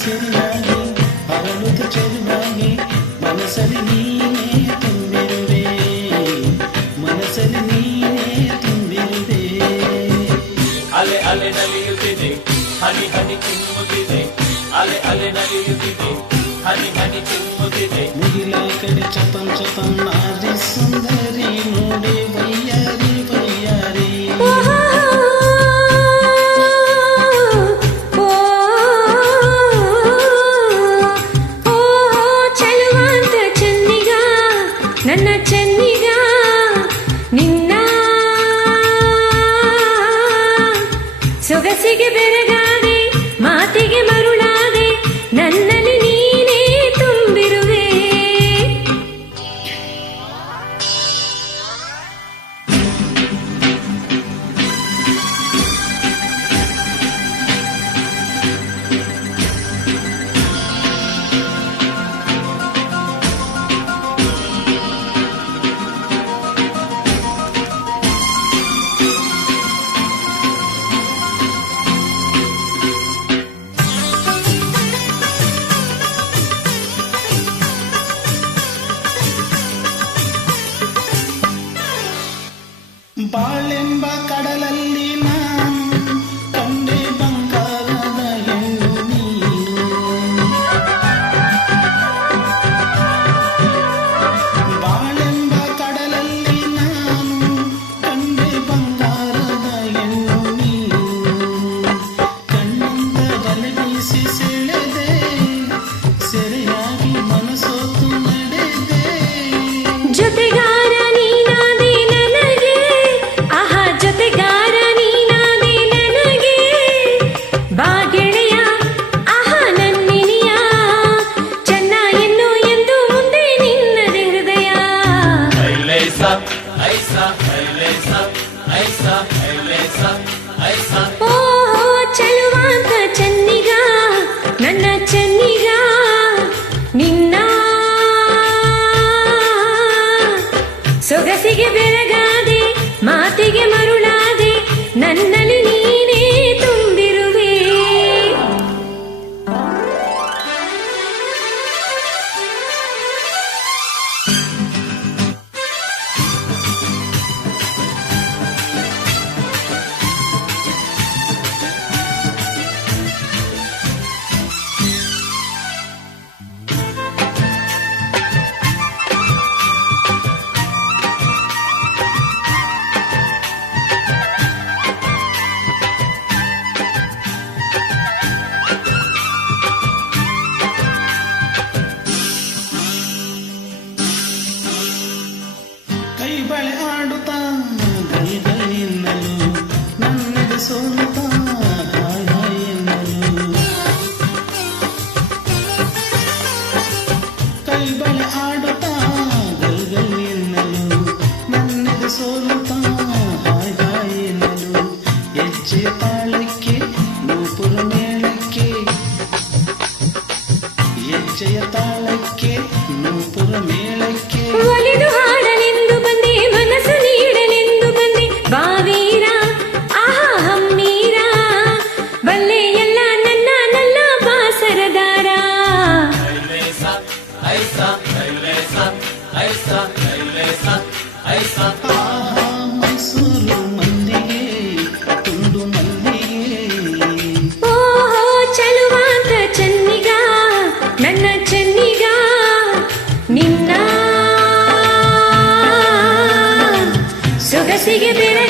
ಸಿರಿಯಾಗಿ ಅರಳುತ್ತ ಚೆಲುವಾಗಿ ಮನಸ್ಸಲ್ಲಿ ನೀನೇ ತುಂಬಿರುವೆ ಮನಸ್ಸಲ್ಲಿ ನೀನೇ ತುಂಬಿರುವೆ ಅಲೆ ಅಲೆ ನಲಿಯುತ್ತಿದೆ ಹನಿ ಹನಿ ಚಿಮ್ಮುತ್ತಿದೆ ಅಲೆ ಅಲೆ ನಲಿಯುತ್ತಿದೆ ಹನಿ ಹನಿ ಚಿಮ್ಮುತ್ತಿದೆ ಮುಗಿಲ ಕಡೆ ಚಪಂ ಚಪಂ ನಾರಿ ಸುಂದರಿ ನೋಡಿ ಬಯ್ಯಾರಿ ಬಯ್ಯಾರಿ ನನ್ನ ಚೆನ್ನಿಗ ನಿನ್ನ ಸೊಗಸಿಗೆ ಬೆರಗಾದೆ ಮಾತಿಗೆ ಮರುಳಾದೆ ನನ್ನಲ್ಲಿ ನೀನೇ ತುಂಬಿರುವೆ ಬಾಳೆಂಬ ಕಡಲಲ್ಲಿ ನಾನು ಕಂಡೆ ಬಂಗಾರದ ಹೆಣ್ಣು ನೀನು ಬಾಳೆಂಬ ಕಡಲಲ್ಲಿ ನಾನು ಕಂಡೆ ಬಂಗಾರದ ಹೆಣ್ಣು ನೀನು ಕಣ್ಣಿಂದ ಬಲೆ ಬೀಸಿ ಸೆಳೆದೆ ಸೆರೆಯಾಗಿ ಮನಸೋತು ನಡೆದೆ ಜೊತೆಗಾರ ಚೆಲುವಾಂತ ಚೆನ್ನಿಗ ನನ್ನ ಚೆನ್ನಿಗ ನಿನ್ನ ಸೊಗಸಿಗೆ ಬೆರಗಾದೆ ಮಾತಿಗೆ ಮರುಳಾದೆ ನನ್ನಲ್ಲಿ ನೀನೇ ತುಂಬಿರುವೆ ಕೈ ಬಳೆ ಆಡುತ್ತಾ ಗೈ ಗೈ ಎನ್ನಲು ನನ್ನೆದೆ ಸೋಲುತ್ತಾ ಹಾಯ್ ಹಾಯ್ ಎನ್ನಲು ಕೈ ಬಳೆ ಆಡುತ್ತಾ ಗೈ ಗೈ ಎನ್ನಲು ನನ್ನೆದೆ ಸೋಲುತ್ತಾ ಹಾಯ್ ಹಾಯ್ ಎನ್ನಲು ಹೆಜ್ಜೆಯ ತಾಳಕ್ಕೆ ನೂಪುರ ಮೇಳಕ್ಕೆ ಹೆಜ್ಜೆಯ ತಾಳಕ್ಕೆ ನೂಪುರ ಮೇಳಕ್ಕೆ ಒಲಿದು ಹಾಡಲೆಂದು ಬಂದೆ ಮನಸ್ಸು ನೀಡಲೆಂದು ಬಂದೆ ಬಾವೀರ ಆಹಾ ಹಮ್ಮೀರ ಬಲ್ಲೆ ಎಲ್ಲ ನನ್ನ ನನ್ನ ಬಾಸರದಾರ ಆಹಾ ಮೈಸೂರು ಮಲ್ಲಿಗೆ ತುಂಡು ಮಲ್ಲಿಗೆ ಓಹೋ ಚೆಲುವಾಂತ ಚೆನ್ನಿಗ ನನ್ನ ಚೆನ್ನಿಗ ನಿನ್ನ ಸೊಗಸಿಗೆ ಬೆರಗ